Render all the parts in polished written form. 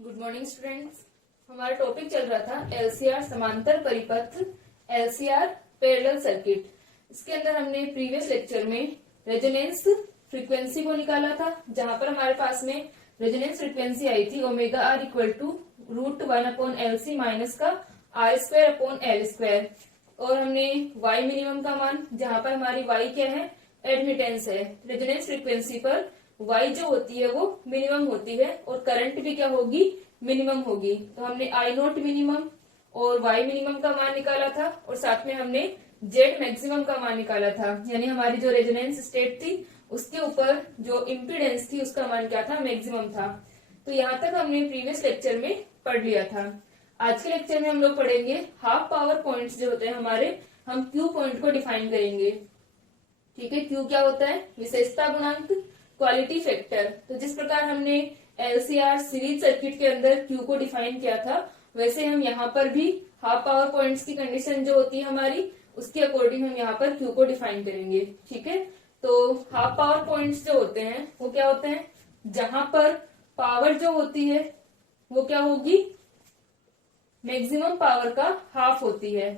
Good morning students. हमारा topic चल रहा था एलसीआर समांतर परिपथ, एलसीआर पैरेलल सर्किट। इसके अंदर हमने प्रीवियस लेक्चर में रेजोनेंस फ्रीक्वेंसी को निकाला था, जहां पर हमारे पास में रेजोनेंस फ्रीक्वेंसी आई थी omega R equal to √1/LC minus का R²/L²। और हमने y मिनिमम का मान, जहां पर हमारी y क्या है, एडमिटेंस है। रेजोनेंस फ्रीक्वेंसी पर y जो होती है वो मिनिमम होती है और करंट भी क्या होगी, मिनिमम होगी। तो हमने I0 मिनिमम और y मिनिमम का मान निकाला था और साथ में हमने Z मैक्सिमम का मान निकाला था, यानी हमारी जो रेजोनेंस स्टेट थी उसके ऊपर जो इम्पीडेंस थी उसका मान क्या था, मैक्सिमम था। तो यहाँ तक हमने प्रीवियस लेक्चर में पढ़ लिया था। आज के लेक्चर में हम लोग पढ़ेंगे हाफ पावर पॉइंट्स जो होते हैं हमारे, हम Q पॉइंट को डिफाइन करेंगे। ठीक है, Q क्या होता है, विशेषता गुणांक, क्वालिटी फैक्टर। तो जिस प्रकार हमने एलसीआर सीरीज सर्किट के अंदर Q को डिफाइन किया था, वैसे हम यहाँ पर भी हाफ पावर पॉइंट्स की कंडीशन जो होती है हमारी, उसके अकॉर्डिंग हम यहाँ पर Q को डिफाइन करेंगे। ठीक है, तो हाफ पावर पॉइंट्स जो होते हैं वो क्या होते हैं, जहां पर पावर जो होती है वो क्या होगी, मैक्सिमम पावर का हाफ होती है।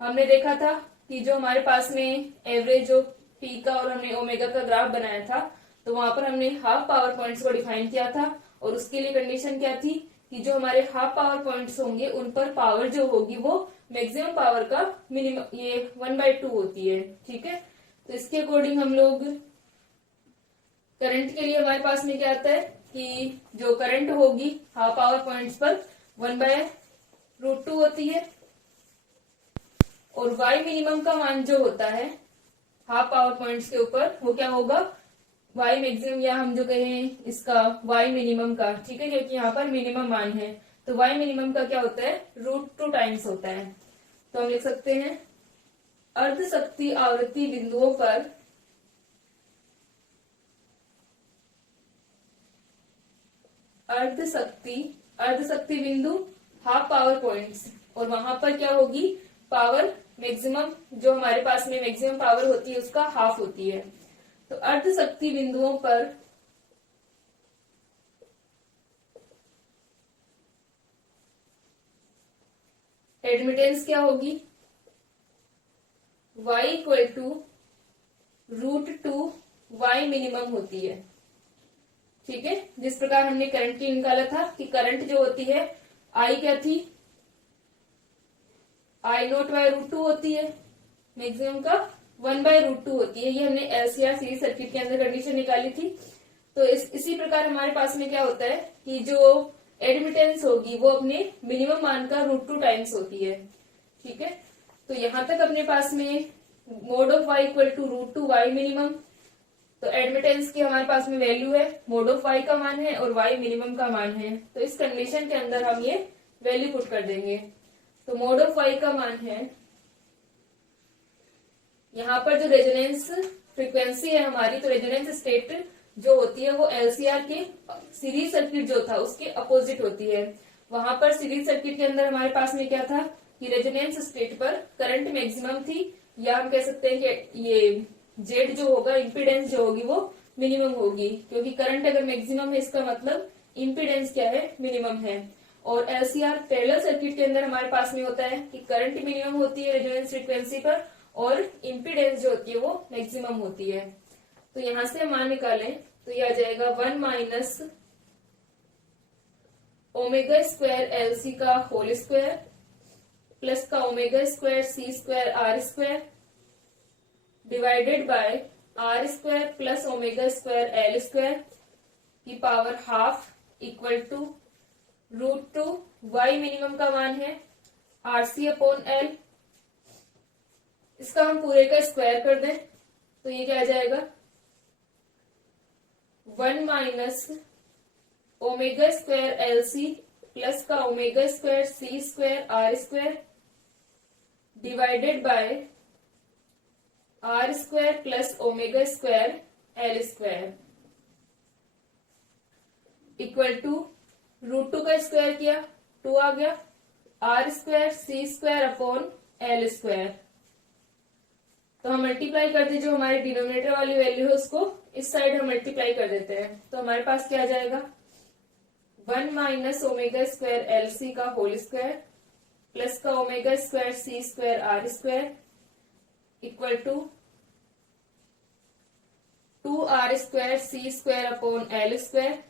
हमने देखा था कि जो हमारे पास में एवरेज जो पी का और हमने ओमेगा का ग्राफ बनाया था, तो वहां पर हमने हाफ पावर पॉइंट्स को डिफाइन किया था और उसके लिए कंडीशन क्या थी कि जो हमारे हाफ पावर पॉइंट्स होंगे उन पर पावर जो होगी वो मैक्सिमम पावर का मिनिमम ये 1/2 होती है। ठीक है, तो इसके अकॉर्डिंग हम लोग करंट के लिए हमारे पास में क्या आता है कि जो करंट होगी हाफ पावर पॉइंट्स पर 1/√2 होती है और y मिनिमम का मान जो होता है हाफ पावर पॉइंट्स के ऊपर वो क्या होगा, y मैक्सिमम, या हम जो कहें इसका y मिनिमम का। ठीक है, क्योंकि यहाँ पर मिनिमम मान है तो y मिनिमम का क्या होता है, √2 टाइम्स होता है। तो हम लिख सकते हैं अर्ध शक्ति आवृत्ति बिंदुओं पर अर्ध शक्ति बिंदु हाफ पावर पॉइंट्स, और वहां पर क्या होगी, पावर मैक्सिमम, जो हमारे पास में मैक्सिमम पावर होती है उसका हाफ होती है। तो अर्ध शक्ति बिंदुओं पर एडमिटेंस क्या होगी, y इक्वल टू √2 मिनिमम होती है। ठीक है, जिस प्रकार हमने करंट की निकाला था कि करंट जो होती है I क्या थी, I0/√2 होती है, मैक्सिमम का 1/√2 होती है। ये हमने एलसीआर सीरीज सर्किट के अंदर कंडीशन निकाली थी। तो इसी प्रकार हमारे पास में क्या होता है कि जो एडमिटेंस होगी वो अपने मिनिमम मान का √2 टाइम्स होती है। ठीक है, तो यहां तक अपने पास में mod of y equal to √2 minimum. तो एडमिटेंस की हमारे पास में वैल्यू है, मोड ऑफ y का मान है और y मिनिमम का मान है। तो इस कंडीशन के अंदर हम ये वैल्यू पुट कर देंगे। तो मोड ऑफ y का मान है, यहाँ पर जो रेजोनेंस फ्रीक्वेंसी है हमारी, तो रेजोनेंस स्टेट जो होती है वो एलसीआर के सीरीज सर्किट जो था उसके अपोजिट होती है। वहां पर सीरीज सर्किट के अंदर हमारे पास में क्या था कि रेजोनेंस स्टेट पर करंट मैक्सिमम थी, या हम कह सकते हैं कि ये जेड जो होगा, इम्पीडेंस जो होगी वो मिनिमम होगी, क्योंकि करंट अगर मैक्सिमम है इसका मतलब इम्पीडेंस क्या है, मिनिमम है। और एलसीआर पैरेलल सर्किट के अंदर हमारे पास में होता है कि करंट मिनिमम होती है रेजोनेंस फ्रीक्वेंसी पर और इम्पीडेंस जो होती है वो मैक्सिमम होती है। तो यहां से मान निकालें तो यह आ जाएगा 1 माइनस ω²LC का होल स्क्वायर प्लस का ω²C²R² divided by R² plus ω²L² की power half equal to √2 minimum का मान है RC/L। इसका हम पूरे का स्क्वायर कर दें तो ये क्या आ जाएगा, 1 माइनस ω²LC प्लस का ω²C²R² divided by R² plus ω²L² equal to √2 का स्क्वायर किया 2 आ गया, R² C²/L²। तो हम मल्टीप्लाई कर दीजिए, जो हमारे डिनोमिनेटर वाली वैल्यू है उसको इस साइड हम मल्टीप्लाई कर देते हैं। तो हमारे पास क्या आ जाएगा, 1 minus omega square L C का होल स्क्वायर प्लस का omega square C square R square equal to 2r square C square upon L square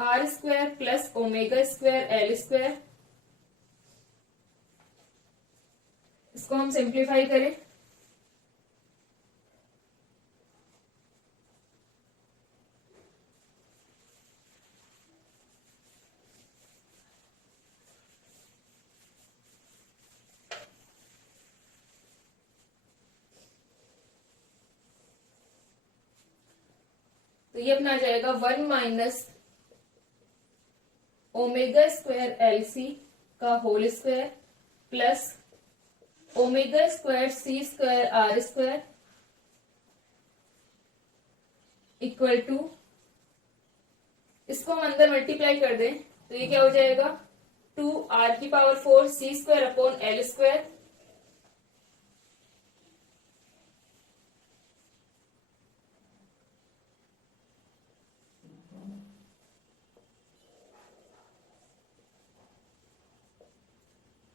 R square plus omega square L square. इसको हम सिंप्लीफाई करें तो ये अपना आ जाएगा 1 minus omega square L C का whole square plus omega square C square R square equal to, इसको हम अंदर मल्टीप्लाई कर दें तो ये क्या हो जाएगा 2r⁴ C square upon L square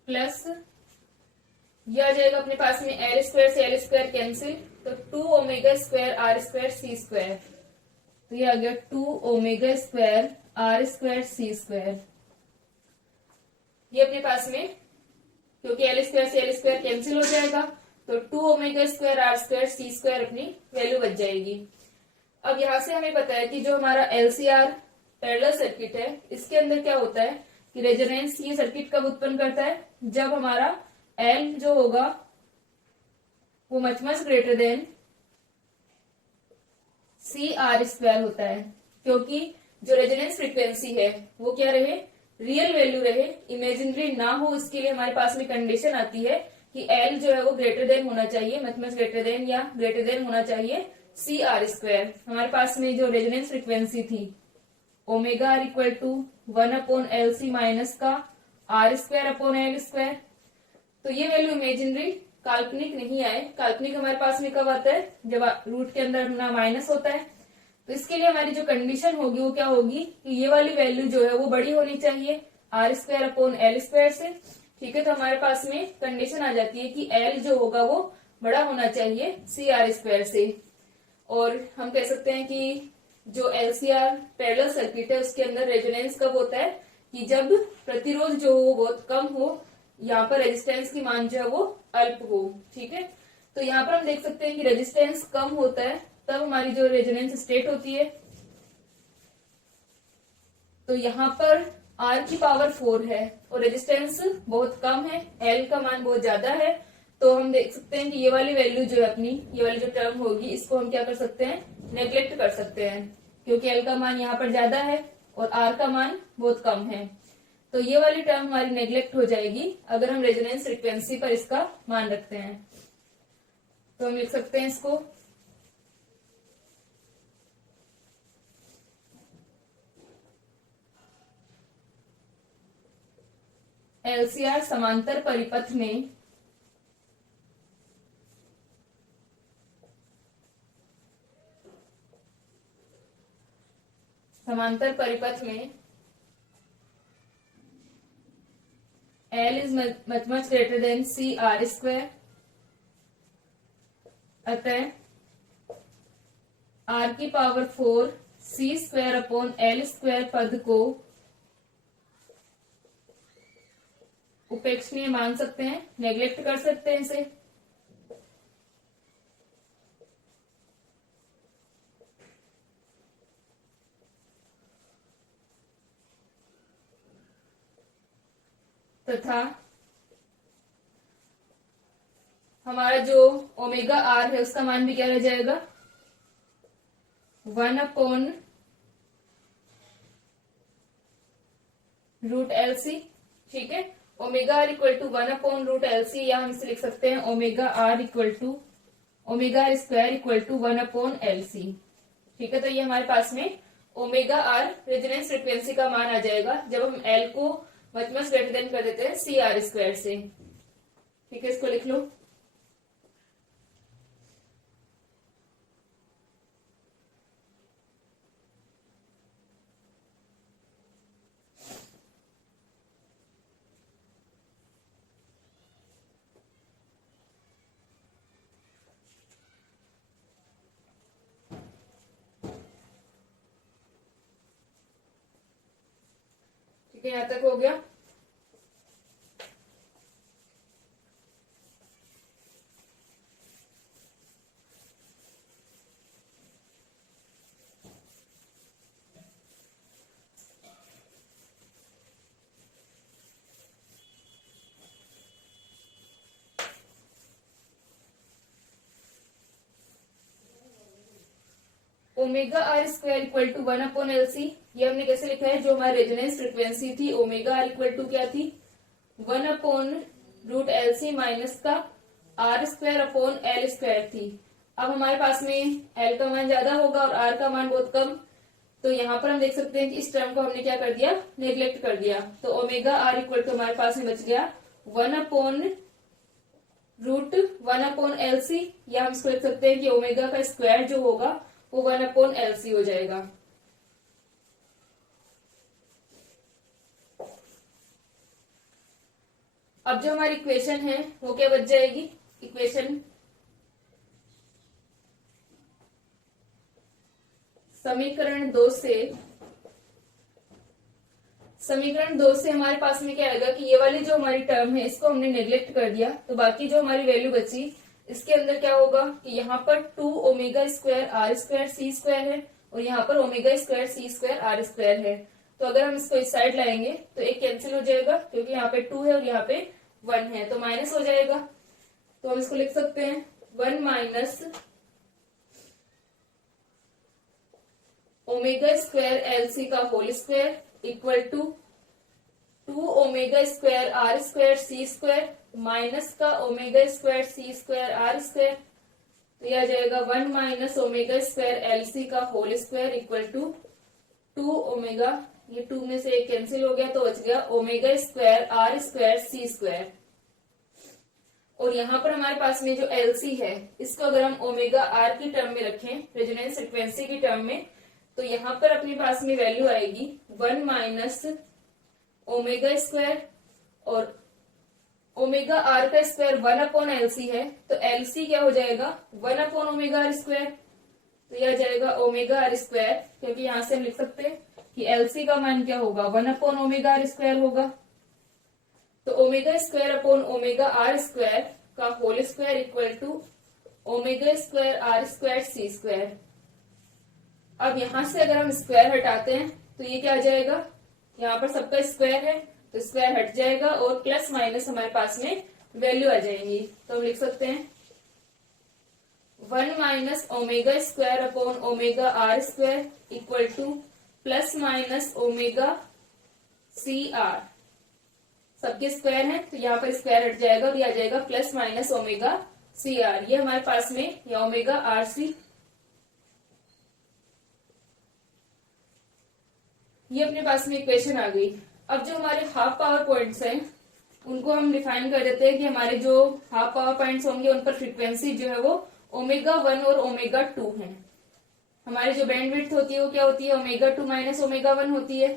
plus ये आ जाएगा अपने पास में एल स्क्वायर से एल स्क्वायर कैंसिल तो 2 omega square R square C square, तो ये आ गया 2 omega square R square C square. ये अपने पास में क्योंकि एल स्क्वायर से एल स्क्वायर कैंसिल हो जाएगा तो 2 omega square R square C square अपनी वैल्यू बच जाएगी। अब यहां से हमें पता है कि जो हमारा एलसीआर पैरेलल सर्किट है इसके अंदर क्या होता है कि रेजोनेंस ये सर्किट कब उत्पन्न करता है जब हमारा एल जो होगा वो much greater than C R square होता है, क्योंकि जो रेजोनेंस फ्रीक्वेंसी है वो क्या रहे रियल वैल्यू रहे, इमेजिनरी ना हो। इसके लिए हमारे पास में कंडीशन आती है कि एल जो है वो ग्रेटर देन होना चाहिए, मच ग्रेटर देन या ग्रेटर देन होना चाहिए सी आर स्क्वायर। हमारे पास में जो रेजोनेंस फ्रीक्वेंसी थी omega R equal to 1 upon L C minus का R square upon L square, तो ये वैल्यू इमेजिनरी काल्पनिक नहीं आए। काल्पनिक हमारे पास में कब आता है जब रूट के अंदर अपना माइनस होता है। तो इसके लिए हमारी जो कंडीशन होगी वो क्या होगी कि ये वाली वैल्यू जो है वो बड़ी होनी चाहिए R square upon L square से। ठीक है, तो हमारे पास में कंडीशन आ जाती है कि एल जो होगा वो बड़ा होना चाहिए सी आर स्क्वायर से। और हम कह सकते हैं कि जो एलसीआर पैरेलल सर्किट है उसके अंदर रेजोनेंस कब होता है कि जब प्रतिरोध जो हो बहुत कम हो, यहाँ पर रेजिस्टेंस की मान जो है वो अल्प हो। ठीक है, तो यहाँ पर हम देख सकते हैं कि रेजिस्टेंस कम होता है तब हमारी जो रेजोनेंस स्टेट होती है। तो यहाँ पर r⁴ है और रेजिस्टेंस बहुत कम है, L का मान बहुत ज्यादा है, तो हम देख सकते हैं कि ये वाली वैल्यू जो है अपनी ये वाली जो टर्म होगी इसको हम क्या कर सकते हैं नेग्लेक्ट कर सकते हैं, क्योंकि L का मान यहाँ पर ज्यादा है और R का मान बहुत कम है। तो ये वाली टर्म हमारी नेग्लेक्ट हो जाएगी अगर हम रेजोनेंस फ्रीक्वेंसी पर इसका मान रखते हैं। तो हम लिख सकते हैं इसको एलसीआर समांतर परिपथ में L is much greater than C R square, अतः r⁴ C square upon L square पद को उपेक्षणीय मान सकते हैं, नेग्लेक्ट कर सकते हैं इसे। तथा हमारा जो ओमेगा आर है उसका मान भी क्या रह जाएगा 1 अपॉन रूट एल सी। ठीक है, omega R equal to 1 upon root L C, या हम इसे लिख सकते हैं omega R square equal to 1 upon L C. ठीक है, तो ये हमारे पास में ओमेगा आर रेजोनेंस फ्रीक्वेंसी का मान आ जाएगा जब हम एल को मच ग्रेटर देन कर देते हैं सी आर स्क्वायर से। ठीक है, इसको लिख लो ठीक है, यहां तक हो गया। Omega R square equal to 1/LC। ये हमने कैसे लिखा है, जो हमारी रेजोनेंस फ्रीक्वेंसी थी ओमेगा आर इक्वल टू क्या थी, 1/√LC माइनस का r² थी। अब हमारे पास में L का मान ज्यादा होगा और R का मान बहुत कम, तो यहाँ पर हम देख सकते हैं कि इस टर्म को हमने क्या कर दिया, नेग्लेक्ट कर दिया। तो ओमेगा आर इक्वल टू हमारे पास में बच गया 1/√1/LC, या हम इसको लिख सकते हैं कि ओमेगा का स्क्वायर जो होगा वो 1/LC हो जाएगा। अब जो हमारी इक्वेशन है वो क्या बच जाएगी, इक्वेशन समीकरण 2 से हमारे पास में क्या आएगा कि ये वाली जो हमारी टर्म है इसको हमने नेग्लेक्ट कर दिया, तो बाकी जो हमारी वैल्यू बची इसके अंदर क्या होगा कि यहाँ पर 2 omega square R square C square है और यहाँ पर omega square C square R square है। तो अगर हम इसको इस साइड लाएंगे तो एक कैंसिल हो जाएगा, क्योंकि यहाँ पे 2 है और यहाँ पे 1 है, तो माइनस हो जाएगा। तो हम इसको लिख सकते हैं 1 minus omega square L C का whole square equal to 2 omega square R square C square minus का omega square C square R square, तो यह आ जाएगा 1 minus omega square L C का whole square equal to 2 omega, ये 2 में से एक कैंसिल हो गया तो बच गया omega square R square C square. और यहाँ पर हमारे पास में जो एल सी है इसको अगर हम ओमेगा आर की टर्म में रखें, रेजोनेंस फ्रीक्वेंसी की टर्म में, तो यहाँ पर अपने पास में वैल्यू आएगी 1 माइनस ओमेगा स्क्वायर, और ओमेगा आर का स्क्वायर 1/LC है, तो LC क्या हो जाएगा 1/ओमेगा आर स्क्वायर, तो यह जाएगा ओमेगा आर स्क्वायर, क्योंकि यहां से हम लिख सकते हैं कि LC का मान क्या होगा 1/ओमेगा आर स्क्वायर होगा। तो omega square upon omega R square का whole square equal to omega square R square C square. अब यहां से अगर हम स्क्वायर हटाते हैं तो ये क्या आ जाएगा, यहाँ पर सबका स्क्वायर है तो स्क्वायर हट जाएगा और प्लस माइनस हमारे पास में वैल्यू आ जाएंगी। तो हम लिख सकते हैं 1 minus omega square upon omega R square equal to plus minus omega C R, सबके स्क्वायर है तो यहाँ पर स्क्वायर हट जाएगा और ये आ जाएगा plus minus omega C R, ये हमारे पास में या ओमेगा आर सी, ये अपने पास में इक्वेशन आ गई। अब जो हमारे हाफ पावर पॉइंट्स हैं उनको हम डिफाइन कर देते हैं कि हमारे जो हाफ पावर पॉइंट्स होंगे उन पर फ्रीक्वेंसी जो है वो ओमेगा 1 और ओमेगा 2 है। हमारी जो बैंडविड्थ होती है वो क्या होती है, ओमेगा 2 माइनस ओमेगा 1 होती है।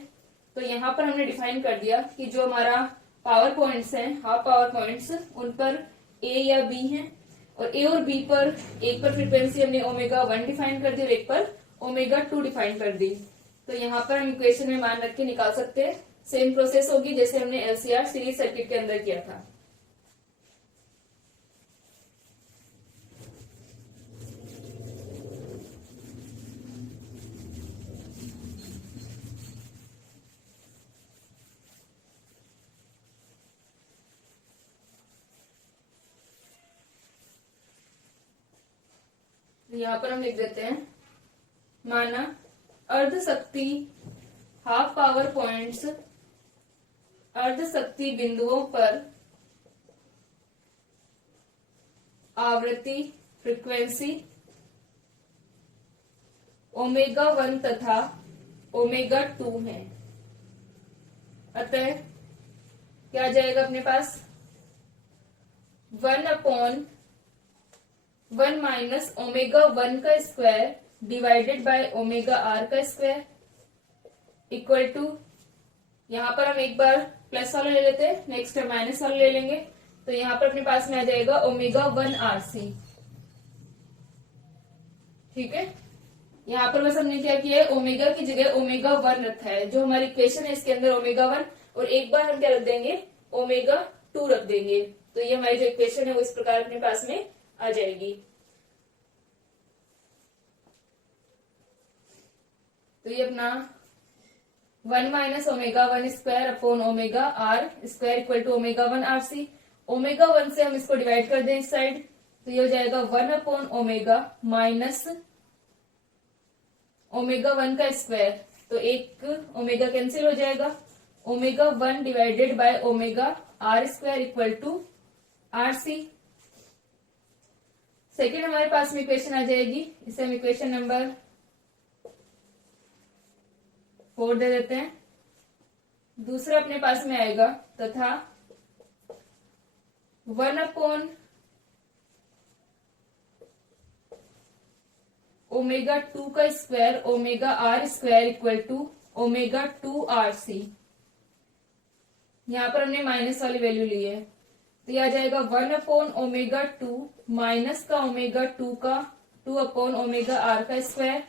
तो यहाँ पर हमने डिफाइन कर दिया कि जो हमारा पावर पॉइंट्स हैं, हाफ पावर पॉइंट्स, उन पर ए या बी है, और ए और बी पर एक पर फ्रीक्वेंसी हमने ओमेगा 1 डिफाइन कर दी और एक पर ओमेगा 2 डिफाइन कर दी। तो यहाँ पर हम इक्वेशन में मान रख के निकाल सकते हैं। सेम प्रोसेस होगी जैसे हमने एलसीआर सीरीज सर्किट के अंदर किया था। यहाँ पर हम लिख देते हैं, माना अर्ध शक्ति हाफ पावर पॉइंट्स अर्ध शक्ति बिंदुओं पर आवृत्ति फ्रीक्वेंसी ओमेगा 1 तथा ओमेगा 2 है। अतः क्या आ जाएगा अपने पास 1/1 माइनस ओमेगा 1 का square divided by omega R का स्क्वायर इक्वल टू, यहाँ पर हम एक बार प्लस वाला ले लेते हैं, नेक्स्ट माइनस वाला ले लेंगे, तो यहाँ पर अपने पास में आ जाएगा ओमेगा 1 RC। ठीक है, यहाँ पर बस हमने क्या किया है, ओमेगा की जगह ओमेगा 1 रखा है। जो हमारी इक्वेशन है इसके अंदर ओमेगा 1 और एक बार हम क्या रख देंगे, ओमेगा 2 रख देंगे। तो ये हमारी जो इक्वेशन है वो इस प्रकार अपने पास में आ जाएगी। तो ये अपना 1 minus omega 1 square upon omega R square equal to omega 1 R C. Omega 1 से हम इसको डिवाइड कर दें इस साइड, तो ये हो जाएगा 1 अपॉन ओमेगा माइनस ओमेगा 1 का स्क्वायर। तो एक ओमेगा कैंसिल हो जाएगा। Omega 1 divided by omega R square equal to R C. Second हमारे पास में इक्वेशन आ जाएगी, इसे हम इक्वेशन नंबर 4 दे देते हैं। दूसरा अपने पास में आएगा तथा 1 अपॉन ओमेगा 2 का square omega R square equal to omega 2 R C. यहां पर हमने माइनस वाली वैल्यू ली है, तो यह आ जाएगा 1 अपॉन ओमेगा 2 माइनस का ओमेगा 2 का 2 अपॉन ओमेगा आर का स्क्वायर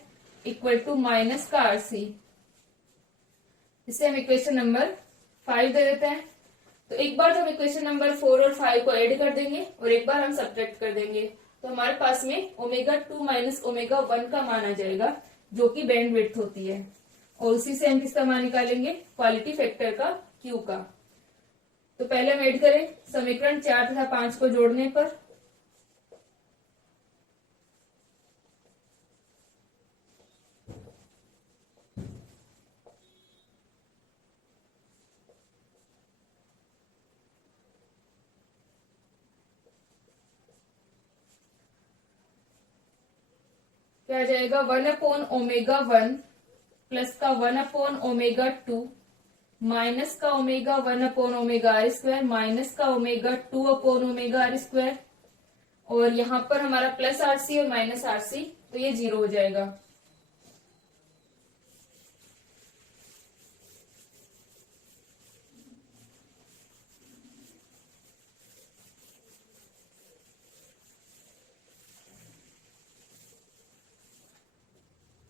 इक्वल टू माइनस का आर सी। इसे हम इक्वेशन नंबर 5 दे देते हैं। तो एक बार तो हम इक्वेशन नंबर 4 और 5 को ऐड कर देंगे और एक बार हम सब्ट्रैक्ट कर देंगे। तो हमारे पास में ओमेगा 2 माइनस ओमेगा 1 का मान आ जाएगा, जो कि बैंडविड्थ होती है। और उसी से हम किसका मान निकालेंगे, क्वालिटी फैक्टर का, क्यू का। तो पहले हम ऐड करें समीकरण 4 तथा 5 को जोड़ने पर। क्या आ जाएगा, 1 अपॉन ओमेगा 1 प्लस का 1 अपॉन ओमेगा 2 माइनस का omega 1 upon omega R square minus का omega 2 upon omega R square. और यहाँ पर हमारा प्लस आर सी और माइनस आर सी, तो ये 0 हो जाएगा।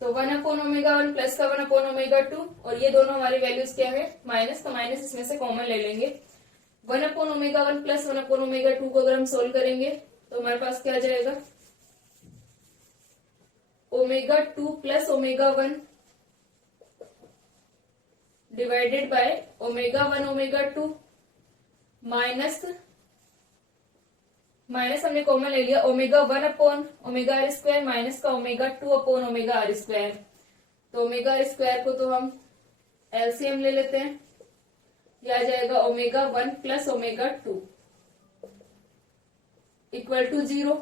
तो 1 अपॉन ओमेगा 1 प्लस का 1 अपॉन ओमेगा 2 और ये दोनों हमारी वैल्यूज क्या है, माइनस का माइनस इसमें से कॉमन ले लेंगे। 1 upon omega 1 plus 1 upon omega 2 को अगर हम सोल्व करेंगे तो हमारे पास क्या आ जाएगा, omega 2 plus omega 1 divided by omega 1 omega 2 minus हमने कॉमन ले लिया omega 1 upon omega R square minus का omega 2 upon omega R square. तो ओमेगा आर स्क्वायर को तो हम एलसीएम ले लेते हैं, यह आ जाएगा omega 1 plus omega 2 equal to 0।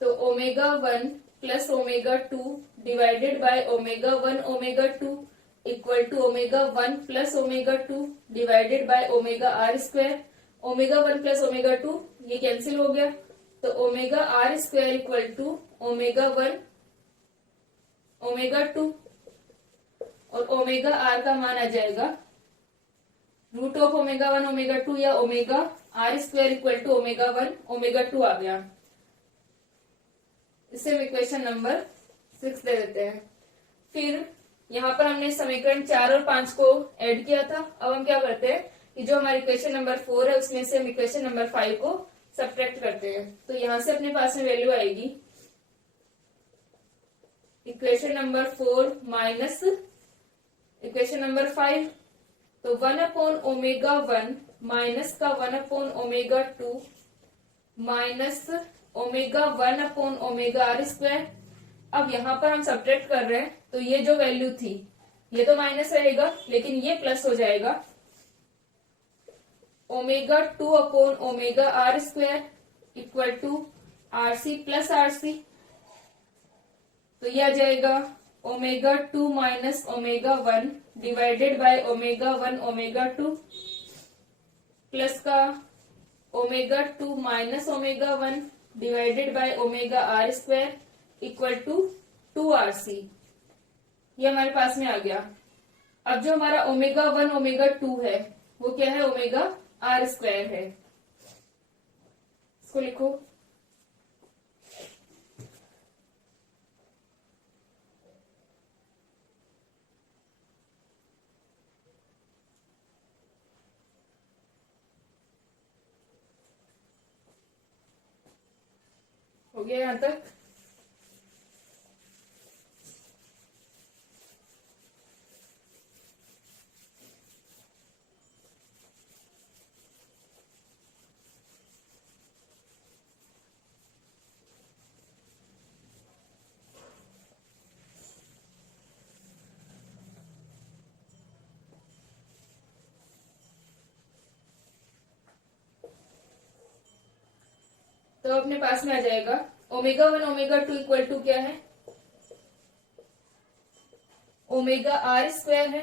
तो omega 1 plus omega 2 divided by omega 1 omega 2 equal to omega 1 plus omega 2 divided by omega R square. Omega 1 plus omega 2 ये कैंसिल हो गया, तो omega R square equal to omega 1 omega 2 और omega R का मान आ जाएगा root of omega 1 omega 2 या omega R square equal to omega 1 omega 2 आ गया। इसे हम इक्वेशन नंबर 6 दे देते हैं। फिर यहाँ पर हमने समीकरण 4 और 5 को ऐड किया था। अब हम क्या करते हैं कि जो हमारी इक्वेशन नंबर 4 है उसमें से हम इक्वेशन नंबर 5 को सब्ट्रैक्ट करते हैं। तो यहां से अपने पास में वैल्यू आएगी equation number 4 minus equation number 5। तो 1 अपॉन ओमेगा 1 माइनस का 1 upon omega 2 minus omega 1 upon omega R square. अब यहाँ पर हम सब्ट्रैक्ट कर रहे हैं, तो ये जो वैल्यू थी ये तो माइनस रहेगा, लेकिन ये प्लस हो जाएगा omega 2 upon omega R square equal to R C plus R C. तो ये आ जाएगा omega 2 minus omega 1 divided by omega 1 omega 2 plus का omega 2 minus omega 1 divided by omega R square equal to 2 R C. ये हमारे पास में आ गया। अब जो हमारा ओमेगा 1 ओमेगा 2 है वो क्या है, ओमेगा आर स्क्वायर है। इसको लिखो हो गया यहाँ तक। तो अपने पास में आ जाएगा ओमेगा 1 ओमेगा 2 इक्वल टू क्या है, ओमेगा आर स्क्वायर है।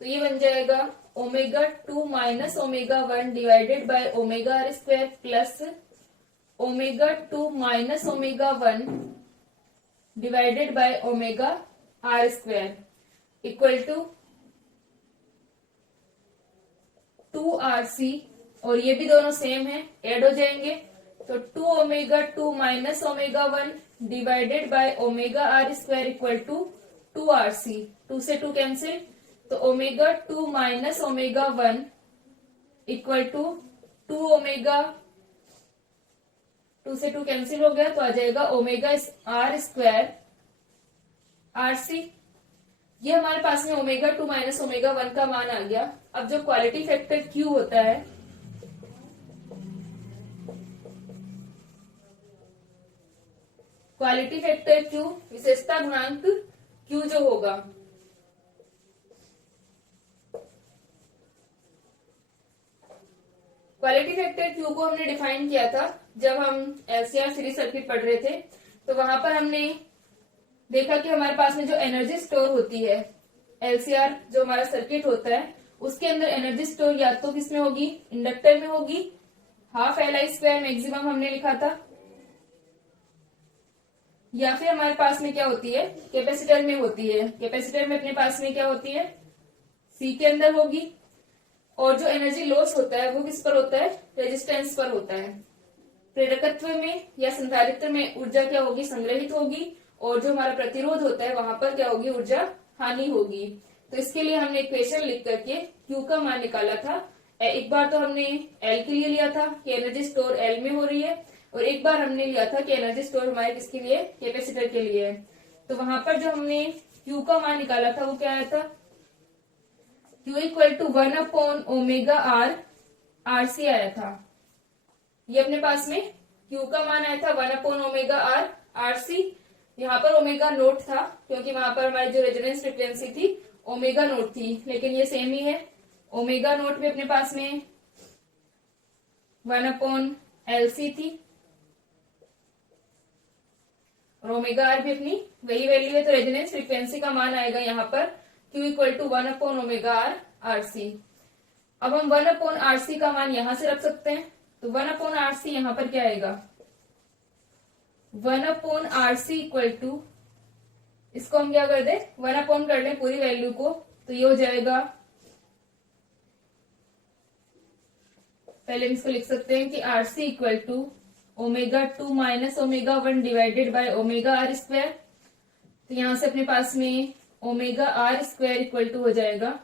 तो ये बन जाएगा omega 2 minus omega 1 divided by omega R square plus omega 2 minus omega 1 divided by omega R square equal to 2RC, और ये भी दोनों सेम है, ऐड हो जाएंगे। तो 2 omega 2 minus omega 1 divided by omega R square equal to 2RC, 2 से 2 cancel, तो omega 2 minus omega 1 equal to 2 omega, 2 से 2 कैंसिल हो गया, तो आ जाएगा ओमेगा आर स्क्वायर RC। ये हमारे पास में ओमेगा 2 माइनस ओमेगा 1 का मान आ गया। अब जो क्वालिटी फैक्टर Q होता है, क्वालिटी फैक्टर Q, विशेषता गुणांक Q जो होगा, क्वालिटी फैक्टर Q को हमने डिफाइन किया था जब हम LCR सीरीज सर्किट पढ़ रहे थे। तो वहां पर हमने देखा कि हमारे पास में जो एनर्जी स्टोर होती है, LCR जो हमारा सर्किट होता है उसके अंदर एनर्जी स्टोर या तो किसमें होगी, इंडक्टर में होगी, हाफ LI स्क्वायर मैक्सिमम हमने लिखा था, या फिर हमारे पास में क्या होती है, कैपेसिटर में होती है। कैपेसिटर में अपने पास में क्या होती है, C के अंदर होगी। और जो एनर्जी लॉस होता है वो किस पर होता है, रेजिस्टेंस पर होता है। प्रेरकत्व में या संधारित्र में ऊर्जा क्या होगी, संग्रहित होगी, और जो हमारा प्रतिरोध होता है वहां पर क्या होगी, ऊर्जा हानि होगी। तो इसके लिए हमने इक्वेशन लिख करके Q का मान निकाला था। एक बार तो हमने L के लिए लिया था कि एनर्जी स्टोर L में हो रही है, और एक बार हमने लिया था कि एनर्जी स्टोर हमारे किसके लिए, कैपेसिटर के लिए है। तो वहां पर जो हमने Q का मान निकाला था वो क्या आया था, Q equal to 1 upon omega R RC आया था। ये अपने पास में Q का मान आया था 1 अपॉन ओमेगा आर RC। यहाँ पर ओमेगा नोट था क्योंकि वहां पर हमारी जो रेजोनेंस फ्रिक्वेंसी थी ओमेगा नोट थी, लेकिन ये सेम ही है। ओमेगा नोट भी अपने पास में 1 अपॉन LC थी, और ओमेगा आर भी अपनी वही वैल्यू है। तो रेजोनेंस फ्रीक्वेंसी का मान आएगा यहाँ पर Q equal to 1 upon omega R RC। अब हम 1 अपॉन RC का मान यहां से रख सकते हैं, तो 1 अपॉन RC यहाँ पर क्या आएगा, 1 अपॉन RC इक्वल टू, इसको हम क्या कर दे, 1 अपॉन कर ले पूरी वैल्यू को, तो ये हो जाएगा, पहले हम इसको लिख सकते हैं कि RC equal to omega 2 minus omega 1 divided by omega R square. तो यहां से अपने पास में omega R square equal to हो जाएगा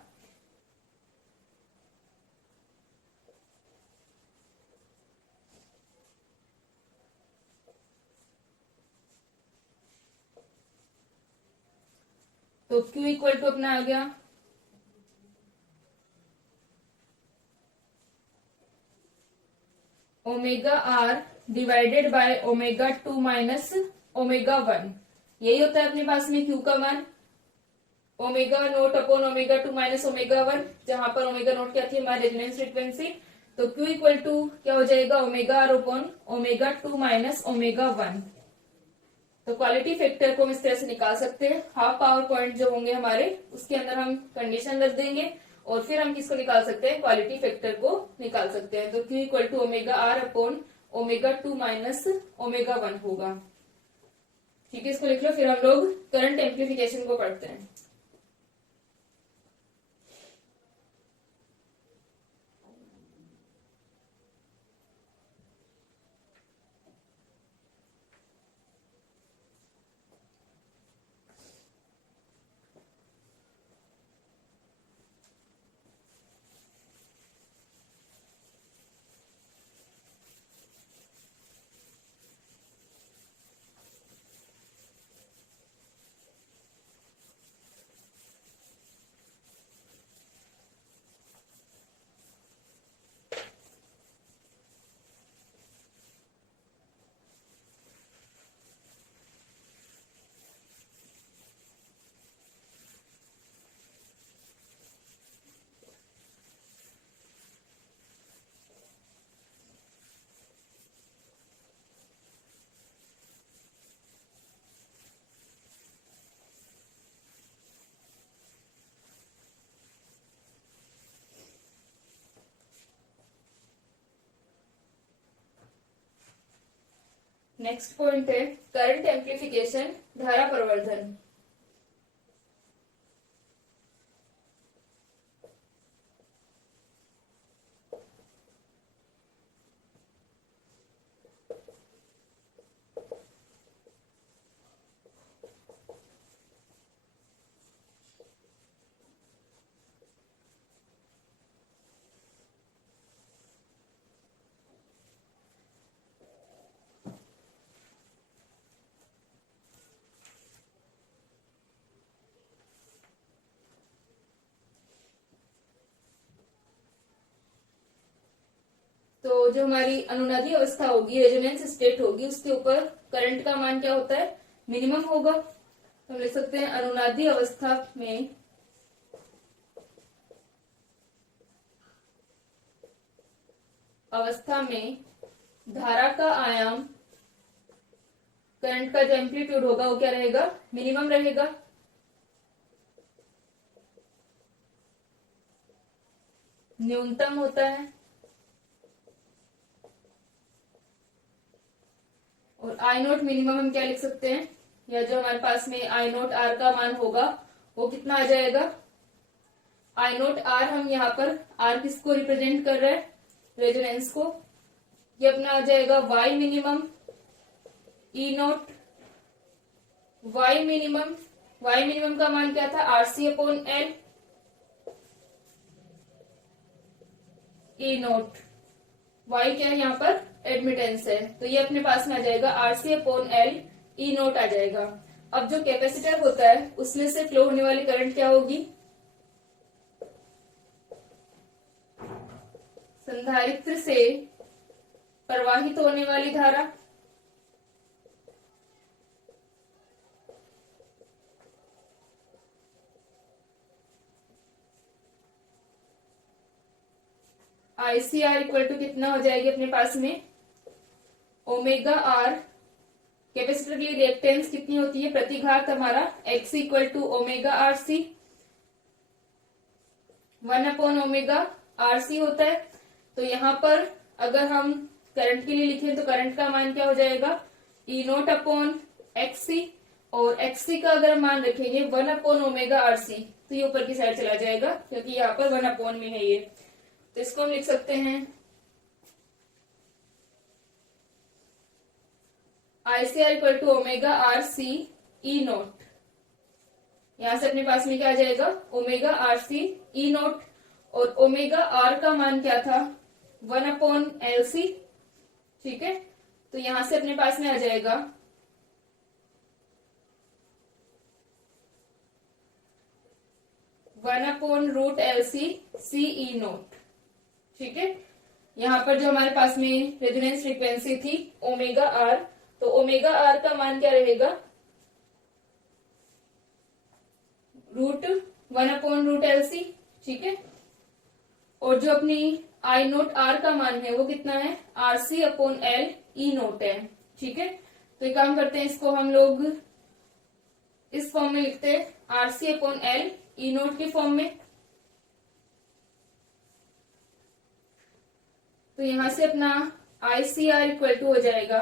तो Q इक्वल टू अपना आ गया omega R divided by omega 2 minus omega 1। यही होता है अपने पास में Q का मान, omega naught upon omega 2 minus omega 1, जहां पर ओमेगा नोट क्या थी, हमारी रेजोनेंस फ्रीक्वेंसी। तो Q इक्वल टू क्या हो जाएगा, omega R upon omega 2 minus omega 1। तो क्वालिटी फैक्टर को हम इस तरह से निकाल सकते हैं। हाफ पावर पॉइंट जो होंगे हमारे, उसके अंदर हम कंडीशन रख देंगे, और फिर हम किसको निकाल सकते हैं, क्वालिटी फैक्टर को निकाल सकते हैं। तो Q equal to omega R upon omega 2 minus omega 1 होगा। ठीक है, इसको लिख लो, फिर हम लोग करंट एम्प्लीफिकेशन को पढ़ते हैं। नेक्स्ट पॉइंट है करंट एम्प्लीफिकेशन, धारा प्रवर्धन। तो जो हमारी अनुनादी अवस्था होगी, रेजोनेंस स्टेट होगी, उसके ऊपर करंट का मान क्या होता है, मिनिमम होगा। तो हम लिख सकते हैं अनुनादी अवस्था में धारा का आयाम, करंट का जो एम्पलीट्यूड होगा वो क्या रहेगा, मिनिमम रहेगा। न्यूनतम होता है। और आई नोट मिनिमम हम क्या लिख सकते हैं, या जो हमारे पास में आई नोट आर का मान होगा वो कितना आ जाएगा, आई नोट आर, हम यहाँ पर आर किसको रिप्रेजेंट कर रहे हैं, रेजोनेंस को, ये अपना आ जाएगा Y minimum E naught. Y minimum का मान क्या था, RC upon L E naught. Y क्या है यहाँ पर, एडमिटेंस है, तो ये अपने पास में आ जाएगा RC upon L E naught आ जाएगा। अब जो कैपेसिटर होता है उसमें से फ्लो होने वाली करंट क्या होगी, संधारित्र से प्रवाहित होने वाली धारा, आईसीआर इक्वल टू कितना हो जाएगी अपने पास में, ओमेगा आर। कैपेसिटर की रिएक्टेंस कितनी होती है, प्रतिघात हमारा X equal to omega R C, 1/ओमेगा आर सी होता है। तो यहाँ पर अगर हम करंट के लिए लिखें तो करंट का मान क्या हो जाएगा, ई नोट अपॉन एक्स सी, और एक्स सी का अगर मान रखेंगे 1/ओमेगा आर सी, तो ये ऊपर की साइड चला जाएगा क्योंकि यहाँ पर 1 में है ये। तो इसको हम लिख सकते हैं ICR equal to omega R C E naught. यहां से अपने पास में क्या आ जाएगा, omega R C E naught, और ओमेगा आर का मान क्या था, 1/एल सी। ठीक है, तो यहां से अपने पास में आ जाएगा 1/√एल सी सी ई नोट। ठीक है, यहाँ पर जो हमारे पास में रेजोनेंस फ्रीक्वेंसी थी ओमेगा आर, तो ओमेगा आर का मान क्या रहेगा, √1/√एल सी। ठीक है, और जो अपनी आई नोट आर का मान है वो कितना है, R C upon L E naught है। ठीक है, तो एक काम करते हैं, इसको हम लोग इस फॉर्म में लिखते हैं, R C upon L E naught के फॉर्म में। तो यहां से अपना आईसीआर इक्वल टू हो जाएगा,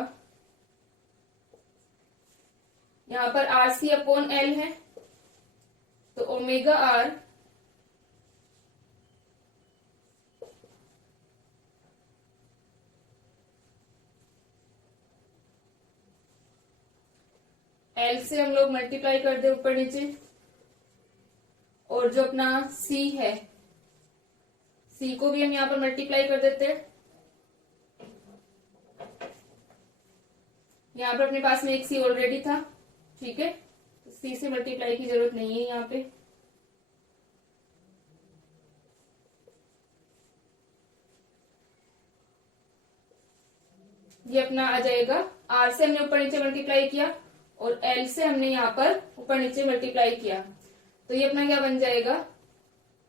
यहां पर आर सी अपॉन एल है, तो ओमेगा आर एल से हम लोग मल्टीप्लाई कर दे ऊपर नीचे, और जो अपना सी है, सी को भी हम यहां पर मल्टीप्लाई कर देते हैं। यहाँ पर अपने पास में एक सी ऑलरेडी था। ठीक है, तो सी से मल्टीप्लाई की जरूरत नहीं है यहाँ पे। ये अपना आ जाएगा, आर से हमने ऊपर नीचे मल्टीप्लाई किया और एल से हमने यहाँ पर ऊपर नीचे मल्टीप्लाई किया, तो ये अपना क्या बन जाएगा,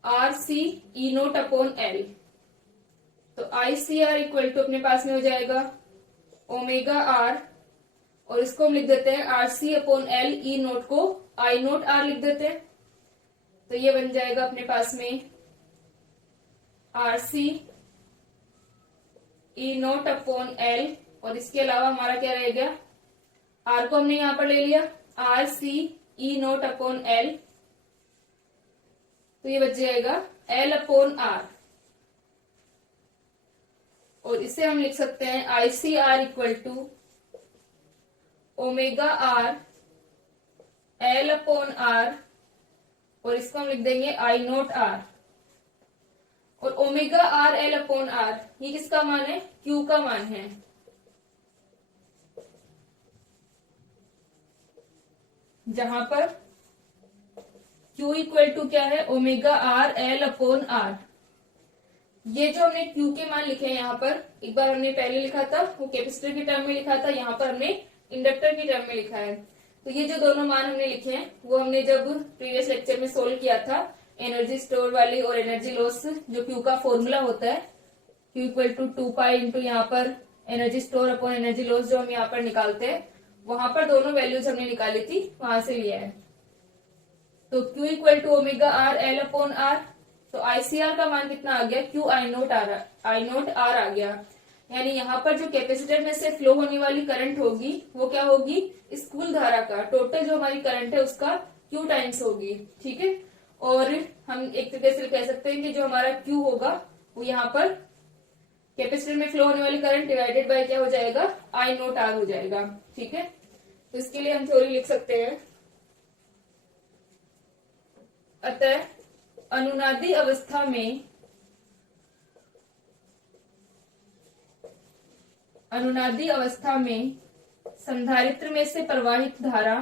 are C E naught upon L. तो आई सी आर इक्वल टू अपने पास में हो जाएगा ओमेगा आर, और इसको हम लिख देते हैं R C upon L, E note को आई नोट आर लिख देते हैं। तो ये बन जाएगा अपने पास में are C E naught upon L और इसके अलावा हमारा क्या रहेगा, आर को हमने यहां पर ले लिया R C E naught upon L, तो ये बच जाएगा एल अपॉन आर, और इसे हम लिख सकते हैं I C R equal to omega R L upon R, और इसको हम लिख देंगे आई नोट आर, और omega R L upon R ये किसका मान है, क्यू का मान है। जहां पर क्यू इक्वल टू क्या है, omega R L upon R. ये जो हमने क्यू के मान लिखे हैं यहाँ पर, एक बार हमने पहले लिखा था वो कैपेसिटर की टर्म में लिखा था, यहाँ पर हमने इंडक्टर की टर्म में लिखा है। तो ये जो दोनों मान हमने लिखे हैं वो हमने जब प्रीवियस लेक्चर में सोल्व किया था, एनर्जी स्टोर वाली और एनर्जी लॉस, जो क्यू का फॉर्मूला होता है Q equal to 2 pi into यहाँ पर energy store upon energy loss जो हम यहाँ पर निकालते हैं, वहां पर दोनों वैल्यूज हमने निकाली थी, वहां से लिया है। तो Q equal to omega R L upon R, तो आईसीआर का मान कितना आ गया, क्यू आई नोट आर आ गया। यानी यहाँ पर जो कैपेसिटर में से फ्लो होने वाली करंट होगी वो क्या होगी, इस कुल धारा का टोटल जो हमारी करंट है उसका क्यू टाइम्स होगी, ठीक है। और हम एक तरीके से कह सकते हैं कि जो हमारा क्यू होगा वो यहाँ पर कैपेसिटर में फ्लो होने वाली करंट डिवाइडेड बाय क्या हो जाएगा, आई नोट आर हो जाएगा, ठीक है। तो इसके लिए हम थ्योरी लिख सकते हैं, अतः अनुनादी अवस्था में संधारित्र में से प्रवाहित धारा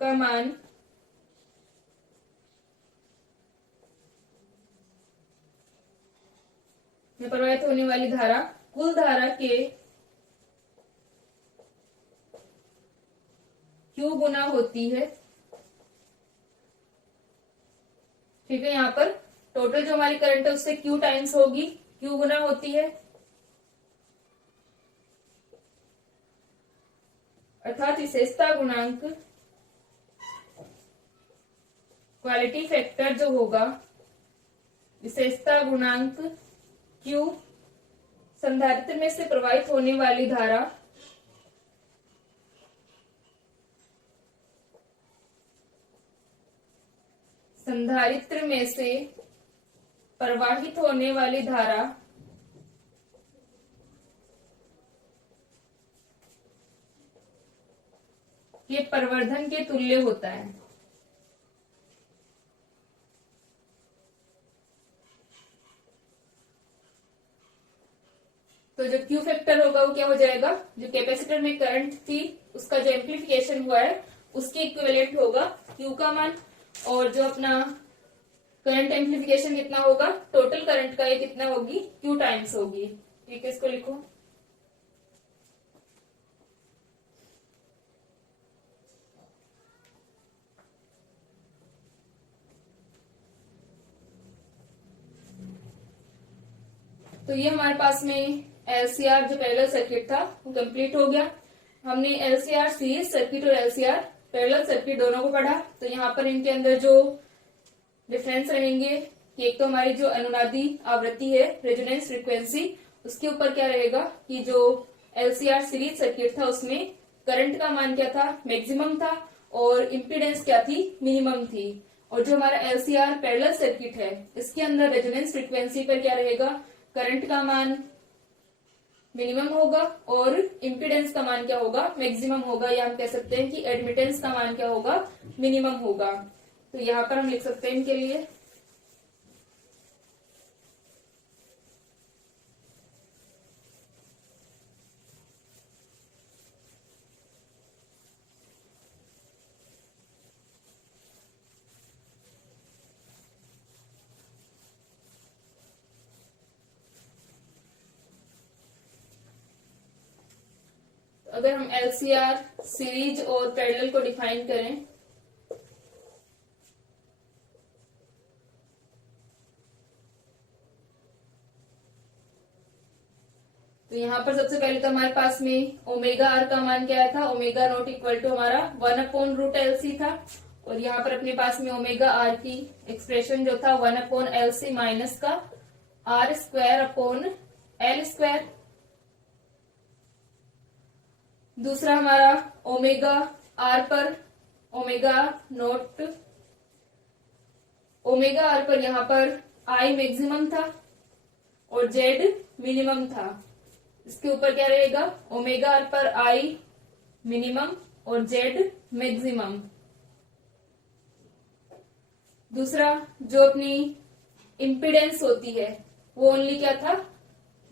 का मान प्रवाहित होने वाली धारा कुल धारा के क्यू गुना होती है, ठीक है। यहाँ पर टोटल जो हमारी करंट है उससे क्यू टाइम्स होगी, क्यू गुना होती है, अर्थात विशेषता गुणांक क्वालिटी फैक्टर जो होगा, विशेषता गुणांक क्यू संधारित्र में से प्रवाहित होने वाली धारा संधारित्र में से प्रवाहित होने वाली धारा के प्रवर्धन के तुल्य होता है। तो जो क्यू फैक्टर होगा वो क्या हो जाएगा, जो कैपेसिटर में करंट थी उसका जो एम्प्लीफिकेशन हुआ है उसके इक्विवेलेंट होगा क्यू का मान, और जो अपना करंट एम्प्लीफिकेशन कितना होगा, टोटल करंट का ये कितना होगी, क्यू टाइम्स होगी, ठीक है। इसको लिखो, तो ये हमारे पास में एलसीआर जो पैरेलल सर्किट था वो कंप्लीट हो गया। हमने एलसीआर सीरीज सर्किट और एलसीआर पैरेलल सर्किट दोनों को पढ़ा। तो यहाँ पर इनके अंदर जो डिफरेंस रहेंगे कि एक तो हमारी जो अनुनादी आवृत्ति है, रेजोनेंस फ्रीक्वेंसी, उसके ऊपर क्या रहेगा कि जो एलसीआर सीरीज सर्किट था उसमें करंट का मान क्या था, मैक्सिमम था, और इम्पीडेंस क्या थी, मिनिमम थी। और जो हमारा एलसीआर पैरेलल सर्किट है इसके अंदर रेजोनेंस फ्रीक्वेंसी पर क्या रहेगा, करंट का मान मिनिमम होगा और इम्पीडेंस का मान क्या होगा, मैक्सिमम होगा, या हम कह सकते हैं कि एडमिटेंस का मान क्या होगा, मिनिमम होगा। तो यहाँ पर हम लिख सकते हैं इनके लिए अगर हम एलसीआर सीरीज और पैरेलल को डिफाइन करें तो यहाँ पर सबसे पहले तो हमारे पास में ओमेगा आर का मान क्या था, ओमेगा नॉट इक्वल टू हमारा 1/√LC था, और यहाँ पर अपने पास में ओमेगा आर की एक्सप्रेशन जो था 1/LC माइनस का R²/L²। दूसरा हमारा ओमेगा आर पर ओमेगा आर पर यहाँ पर I मैक्सिमम था और Z मिनिमम था। इसके ऊपर क्या रहेगा, ओमेगा आर पर I मिनिमम और Z मैक्सिमम। दूसरा जो अपनी इम्पीडेंस होती है वो ओनली क्या था,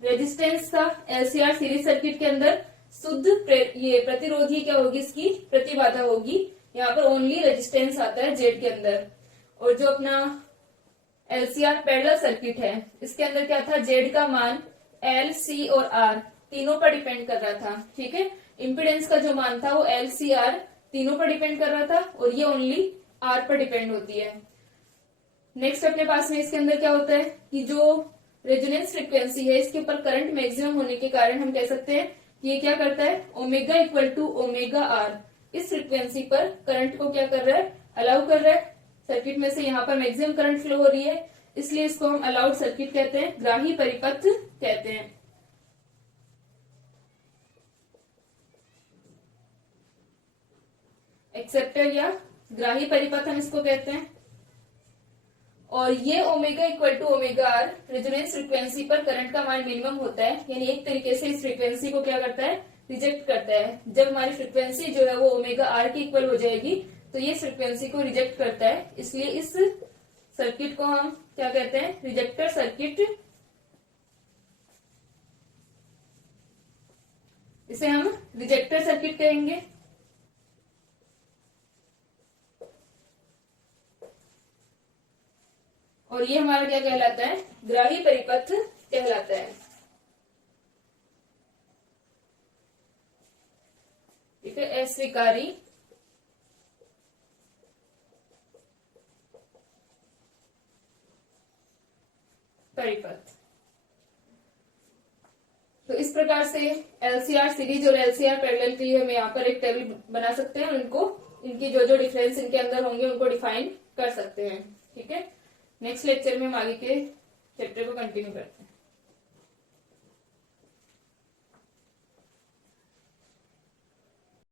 रेजिस्टेंस था। एलसीआर सीरीज सर्किट के अंदर शुद्ध ये प्रतिरोधी क्या होगी, इसकी प्रतिबाधा होगी। यहाँ पर ओनली रेजिस्टेंस आता है जेड के अंदर। और जो अपना एलसीआर पैरेलल सर्किट है इसके अंदर क्या था, जेड का मान एल, सी और आर तीनों पर डिपेंड कर रहा था। ठीक है, इम्पीडेंस का जो मान था वो एल, सी, आर तीनों पर डिपेंड कर रहा था और ये ओनली आर पर डिपेंड होती है। नेक्स्ट अपने पास में इसके अंदर क्या होता है कि जो रेजोनेंस फ्रीक्वेंसी है इसके ऊपर करंट मैक्सिमम होने के कारण हम कह सकते हैं कि ये क्या करता है, omega equal to omega R, इस फ्रीक्वेंसी पर करंट को क्या कर रहा है, अलाउ कर रहा है। सर्किट में से यहाँ पर मैक्सिमम करंट फ्लो हो रही है, इसलिए इसको हम अलाउड सर्किट कहते हैं, ग्राही परिपथ कहते हैं। एक्सेप्टर या ग्राही परिपथ हम इसको कहते हैं। और ये omega equal to omega R resonance frequency पर करंट का मान मिनिमम होता है, यानी एक तरीके से इस फ्रीक्वेंसी को क्या करता है, रिजेक्ट करता है। जब हमारी फ्रीक्वेंसी जो है वो ओमेगा आर की इक्वल हो जाएगी तो ये फ्रीक्वेंसी को रिजेक्ट करता है, इसलिए इस सर्किट को हम क्या कहते हैं, रिजेक्टर सर्किट। इसे हम रिजेक्टर सर्किट कहेंगे। और ये हमारा क्या कहलाता है, ग्राही परिपथ कहलाता है। ठीक है, अस्वीकारी परिपथ। तो इस प्रकार से एलसीआर सीरीज और एलसीआर पैरेलल के लिए हम यहाँ पर एक टेबल बना सकते हैं और इनको, इनकी जो जो डिफरेंस इनके अंदर होंगे उनको डिफाइन कर सकते हैं। ठीक है, नेक्स्ट लेक्चर में हम आगे के चैप्टर को कंटिन्यू करते हैं।